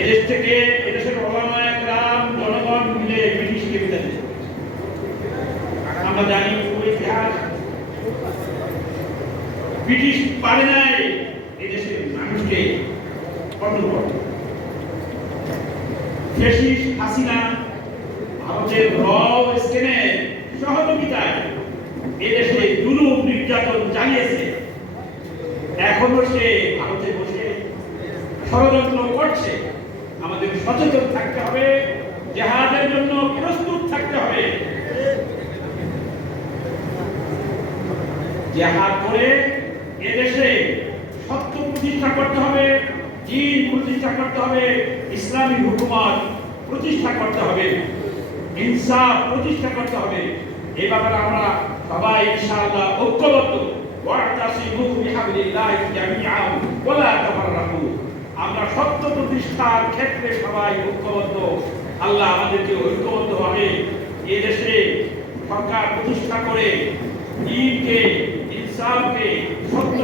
এদেশ থেকে এদেশের ওলামায়ে কেরাম জনগণ মিলে ব্রিটিশকে বিদায় দিয়েছে। আমরা জানি পুরো ইতিহাস, ব্রিটিশ পারে নাই এদেশের মানুষকে কন্ট্রোল করতে। ফ্যাসিস্ট হাসিনা ভারতের র স্টেনের সহযোগিতায় এদেশে জুলুম নির্যাতন চালিয়েছে। এখনো সে ভারতে বসে ষড়যন্ত্র করছে। আমাদের সচেতন থাকতে হবে, জিহাদের জন্য প্রস্তুত থাকতে হবে। জিহাদ করে এদেশে সত্য প্রতিষ্ঠা করতে হবে, দ্বীন প্রতিষ্ঠা করতে হবে, ইসলামী হুকুমত প্রতিষ্ঠা করতে হবে, ইনসাফ প্রতিষ্ঠা করতে হবে। এই ব্যাপারে আমরা সবাই ইনশাআল্লাহ ঐক্যবদ্ধ। ওয়াতাসিমু বিহাবলিল্লাহি জামিআন ওয়া লা তাফাররাকু। আমরা সত্য প্রতিষ্ঠার ক্ষেত্রে সবাই ঐক্যবদ্ধ। আল্লাহ আমাদেরকে ঐক্যবদ্ধভাবে এই দেশে সরকার প্রতিষ্ঠা করে দ্বীনকে, ইনসাফকে, সত্য